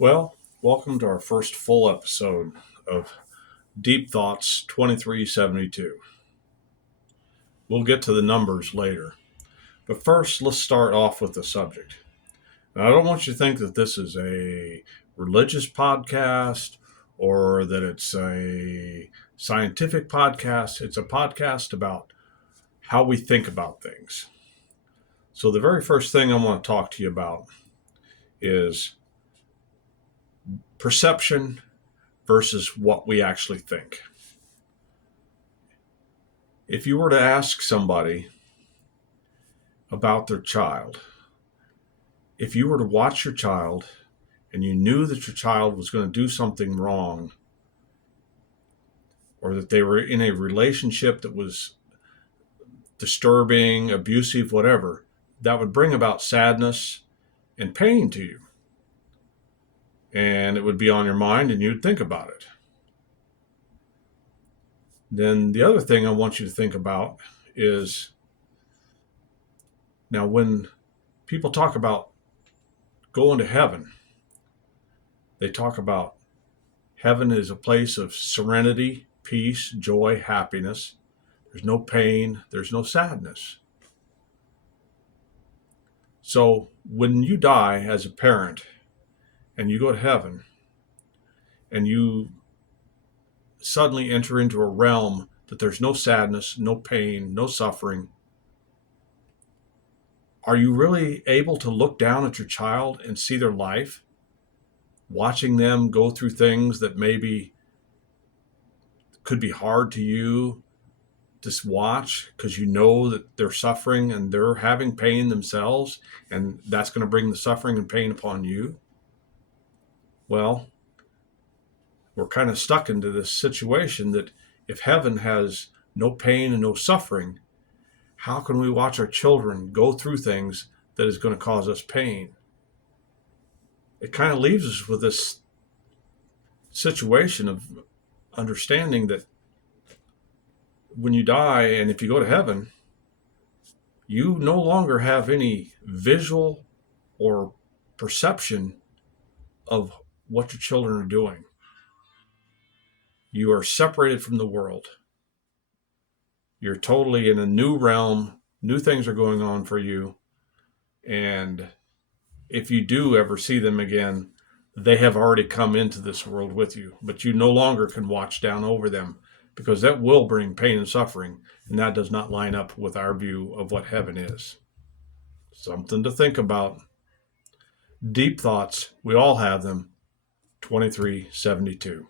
Well, welcome to our first full episode of Deep Thoughts 2372. We'll get to the numbers later, but first let's start off with the subject. Now, I don't want you to think that this is a religious podcast or that it's a scientific podcast. It's a podcast about how we think about things. So, the very first thing I want to talk to you about is perception versus what we actually think. If you were to ask somebody about their child, if you were to watch your child and you knew that your child was going to do something wrong or that they were in a relationship that was disturbing, abusive, whatever, that would bring about sadness and pain to you. And it would be on your mind and you'd think about it. Then the other thing I want you to think about is now when people talk about going to heaven, they talk about heaven is a place of serenity, peace, joy, happiness. There's no pain, there's no sadness. So when you die as a parent and you go to heaven and you suddenly enter into a realm that there's no sadness, no pain, no suffering, are you really able to look down at your child and see their life, watching them go through things that maybe could be hard to you to watch because you know that they're suffering and they're having pain themselves, and that's going to bring the suffering and pain upon you? Well, we're kind of stuck into this situation that if heaven has no pain and no suffering, how can we watch our children go through things that is going to cause us pain? It kind of leaves us with this situation of understanding that when you die and if you go to heaven, you no longer have any visual or perception of what your children are doing. You are separated from the world. You're totally in a new realm. New things are going on for you. And if you do ever see them again, they have already come into this world with you. But you no longer can watch down over them because that will bring pain and suffering. And that does not line up with our view of what heaven is. Something to think about. Deep thoughts, we all have them. 2372.